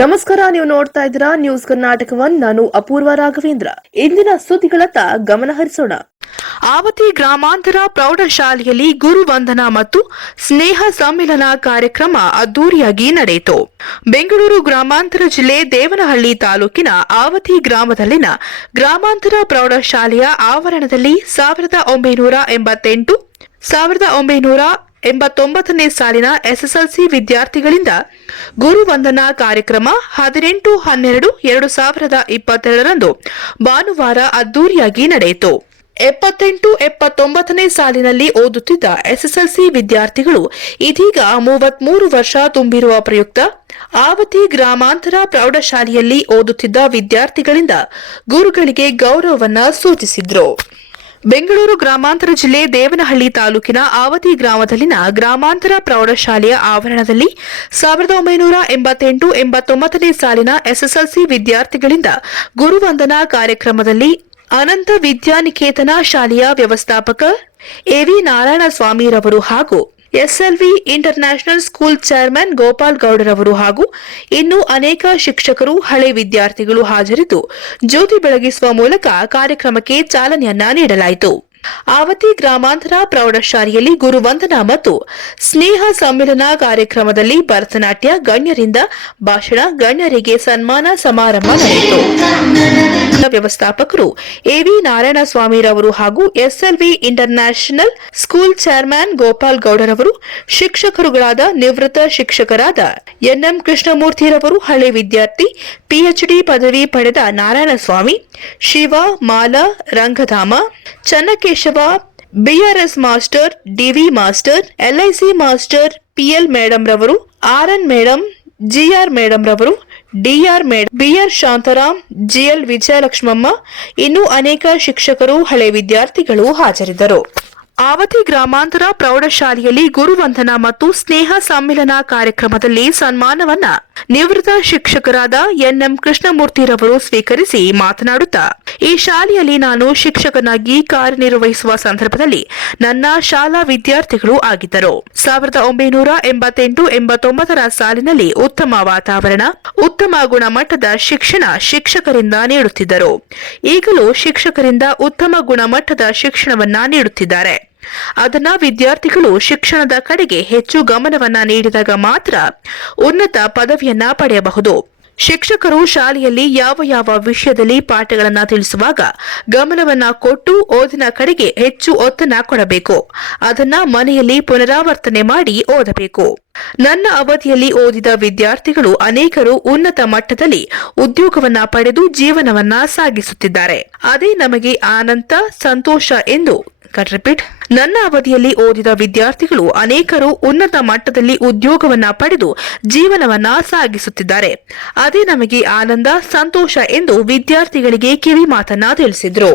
ನಮಸ್ಕಾರ, ನೀವು ನೋಡ್ತಾ ಇದ್ದೀರಾ ನ್ಯೂಸ್ ಕರ್ನಾಟಕವನ್ನು ನಾನು ಅಪೂರ್ವ ರಾಘವೇಂದ್ರ. ಇಂದಿನ ಸುದ್ದಿಗಳತ್ತ ಗಮನ ಹರಿಸೋಣ. ಆವತಿ ಗ್ರಾಮಾಂತರ ಪ್ರೌಢಶಾಲೆಯಲ್ಲಿ ಗುರುವಂದನಾ ಮತ್ತು ಸ್ನೇಹ ಸಮ್ಮಿಲನ ಕಾರ್ಯಕ್ರಮ ಅದ್ದೂರಿಯಾಗಿ ನಡೆಯಿತು. ಬೆಂಗಳೂರು ಗ್ರಾಮಾಂತರ ಜಿಲ್ಲೆ ದೇವನಹಳ್ಳಿ ತಾಲೂಕಿನ ಆವತಿ ಗ್ರಾಮದಲ್ಲಿನ ಗ್ರಾಮಾಂತರ ಪ್ರೌಢಶಾಲೆಯ ಆವರಣದಲ್ಲಿ ಸಾವಿರದ ಒಂಬೈನೂರ ಎಂಬತ್ತೆಂಟು, ಸಾವಿರದ ಒಂಬೈನೂರ ಎಂಬತ್ತೊಂಬತ್ತನೇ ಸಾಲಿನ ಎಸ್ಎಸ್ಎಲ್ಸಿ ವಿದ್ಯಾರ್ಥಿಗಳಿಂದ ಗುರುವಂದನಾ ಕಾರ್ಯಕ್ರಮ ಹದಿನೆಂಟು ಹನ್ನೆರಡು ಎರಡು ಸಾವಿರದ ಇಪ್ಪತ್ತೆರಡರಂದು ಭಾನುವಾರ ಅದ್ದೂರಿಯಾಗಿ ನಡೆಯಿತು. ಎಪ್ಪತ್ತೆಂಟು ಎಪ್ಪತ್ತೊಂಬತ್ತನೇ ಸಾಲಿನಲ್ಲಿ ಓದುತ್ತಿದ್ದ ಎಸ್ಎಸ್ಎಲ್ಸಿ ವಿದ್ಯಾರ್ಥಿಗಳು ಇದೀಗ ಮೂವತ್ಮೂರು ವರ್ಷ ತುಂಬಿರುವ ಪ್ರಯುಕ್ತ ಆವತಿ ಗ್ರಾಮಾಂತರ ಪ್ರೌಢಶಾಲೆಯಲ್ಲಿ ಓದುತ್ತಿದ್ದ ವಿದ್ಯಾರ್ಥಿಗಳಿಂದ ಗುರುಗಳಿಗೆ ಗೌರವವನ್ನು ಸೂಚಿಸಿದ್ರು. ಬೆಂಗಳೂರು ಗ್ರಾಮಾಂತರ ಜಿಲ್ಲೆ ದೇವನಹಳ್ಳಿ ತಾಲೂಕಿನ ಆವತಿ ಗ್ರಾಮದಲ್ಲಿನ ಗ್ರಾಮಾಂತರ ಪ್ರೌಢಶಾಲೆಯ ಆವರಣದಲ್ಲಿ ಸಾವಿರದ ಒಂಬೈನೂರ ಎಂಬತ್ತೆಂಟು ಎಂಬತ್ತೊಂಬತ್ತನೇ ಸಾಲಿನ ಎಸ್ಎಸ್ಎಲ್ಸಿ ವಿದ್ಯಾರ್ಥಿಗಳಿಂದ ಗುರುವಂದನಾ ಕಾರ್ಯಕ್ರಮದಲ್ಲಿ ಅನಂತ ವಿದ್ಯಾನಿಕೇತನ ಶಾಲೆಯ ವ್ಯವಸ್ಥಾಪಕ ಎವಿ ನಾರಾಯಣಸ್ವಾಮಿರವರು ಹಾಗೂ SLV international school chairman Gopal ಗೌಡರವರು ಹಾಗೂ ಇನ್ನು ಅನೇಕ ಶಿಕ್ಷಕರು, ಹಳೆ ವಿದ್ಯಾರ್ಥಿಗಳು ಹಾಜರಿದ್ದು, ಜ್ಯೋತಿ ಬೆಳಗಿಸುವ ಮೂಲಕ ಕಾರ್ಯಕ್ರಮಕ್ಕೆ ಚಾಲನೆಯನ್ನ ನೀಡಲಾಯಿತು. ಆವತಿ ಗ್ರಾಮಾಂತರ ಪ್ರೌಢಶಾಲೆಯಲ್ಲಿ ಗುರುವಂದನಾ ಮತ್ತು ಸ್ನೇಹ ಸಮ್ಮೇಳನ ಕಾರ್ಯಕ್ರಮದಲ್ಲಿ ಭರತನಾಟ್ಯ ಗಣ್ಯರಿಂದ ಭಾಷಣ, ಗಣ್ಯರಿಗೆ ಸನ್ಮಾನ ಸಮಾರಂಭ ನಡೆಯಿತು. ವ್ಯವಸ್ಥಾಪಕರು ಎವಿ ನಾರಾಯಣಸ್ವಾಮಿರವರು ಹಾಗೂ SLV international school chairman Gopal ಗೌಡರವರು, ಶಿಕ್ಷಕರುಗಳಾದ ನಿವೃತ್ತ ಶಿಕ್ಷಕರಾದ ಎನ್ಎಂ ಕೃಷ್ಣಮೂರ್ತಿರವರು ಹಳೆ ವಿದ್ಯಾರ್ಥಿ ಪಿಎಚ್ಡಿ ಪದವಿ ಪಡೆದ Narayanaswamy, Shiva, Mala, Rangadhama, Channakeshava BRS master DV master LIC master PL madam ರವರು ಆರ್ಎನ್ ಮೇಡಂ ಜಿಆರ್ ಮೇಡಂ ರವರು DR madam BR Shantaram GL Vijayalakshmamma, ಇನ್ನೂ ಅನೇಕ ಶಿಕ್ಷಕರು, ಹಳೆ ವಿದ್ಯಾರ್ಥಿಗಳು ಹಾಜರಿದ್ದರು. ಆವತಿ ಗ್ರಾಮಾಂತರ ಪ್ರೌಢಶಾಲೆಯಲ್ಲಿ ಗುರುವಂದನ ಮತ್ತು ಸ್ನೇಹ ಸಮ್ಮಿಲನ ಕಾರ್ಯಕ್ರಮದಲ್ಲಿ ಸನ್ಮಾನವನ್ನ ನಿವೃತ್ತ ಶಿಕ್ಷಕರಾದ ಎನ್ಎಂ ಕೃಷ್ಣಮೂರ್ತಿರವರು ಸ್ವೀಕರಿಸಿ ಮಾತನಾಡುತ್ತಾ, ಈ ಶಾಲೆಯಲ್ಲಿ ನಾನು ಶಿಕ್ಷಕನಾಗಿ ಕಾರ್ಯನಿರ್ವಹಿಸುವ ಸಂದರ್ಭದಲ್ಲಿ ನನ್ನ ಶಾಲಾ ವಿದ್ಯಾರ್ಥಿಗಳು ಆಗಿದ್ದರು. ಸಾವಿರದ ಒಂಬೈನೂರ ಎಂಬತ್ತೆಂಟು ಎಂಬತ್ತೊಂಬತ್ತರ ಸಾಲಿನಲ್ಲಿ ಉತ್ತಮ ವಾತಾವರಣ, ಉತ್ತಮ ಗುಣಮಟ್ಟದ ಶಿಕ್ಷಣ ಶಿಕ್ಷಕರಿಂದ ನೀಡುತ್ತಿದ್ದರು. ಈಗಲೂ ಶಿಕ್ಷಕರಿಂದ ಉತ್ತಮ ಗುಣಮಟ್ಟದ ಶಿಕ್ಷಣವನ್ನ ನೀಡುತ್ತಿದ್ದಾರೆ. ಅದನ್ನ ವಿದ್ಯಾರ್ಥಿಗಳು ಶಿಕ್ಷಣದ ಕಡೆಗೆ ಹೆಚ್ಚು ಗಮನವನ್ನ ನೀಡಿದಾಗ ಮಾತ್ರ ಉನ್ನತ ಪದವಿಯನ್ನ ಪಡೆಯಬಹುದು. ಶಿಕ್ಷಕರು ಶಾಲೆಯಲ್ಲಿ ಯಾವ ಯಾವ ವಿಷಯದಲ್ಲಿ ಪಾಠಗಳನ್ನು ತಿಳಿಸುವಾಗ ಗಮನವನ್ನ ಕೊಟ್ಟು ಓದಿನ ಕಡೆಗೆ ಹೆಚ್ಚು ಒತ್ತನ್ನ ಕೊಡಬೇಕು. ಅದನ್ನ ಮನೆಯಲ್ಲಿ ಪುನರಾವರ್ತನೆ ಮಾಡಿ ಓದಬೇಕು. ನನ್ನ ಅವಧಿಯಲ್ಲಿ ಓದಿದ ವಿದ್ಯಾರ್ಥಿಗಳು ಅನೇಕರು ಉನ್ನತ ಮಟ್ಟದಲ್ಲಿ ಉದ್ಯೋಗವನ್ನ ಪಡೆದು ಜೀವನವನ್ನ ಸಾಗಿಸುತ್ತಿದ್ದಾರೆ. ಅದೇ ನಮಗೆ ಆನಂದ, ಸಂತೋಷ ಎಂದು ಕಟ್ ರಿಪೀಟ್. ನನ್ನ ಅವಧಿಯಲ್ಲಿ ಓದಿದ ವಿದ್ಯಾರ್ಥಿಗಳು ಅನೇಕರು ಉನ್ನತ ಮಟ್ಟದಲ್ಲಿ ಉದ್ಯೋಗವನ್ನ ಪಡೆದು ಜೀವನವನ್ನ ಸಾಗಿಸುತ್ತಿದ್ದಾರೆ. ಅದೇ ನಮಗೆ ಆನಂದ, ಸಂತೋಷ ಎಂದು ವಿದ್ಯಾರ್ಥಿಗಳಿಗೆ ಕಿವಿ ಮಾತನ್ನ ತಿಳಿಸಿದ್ರು.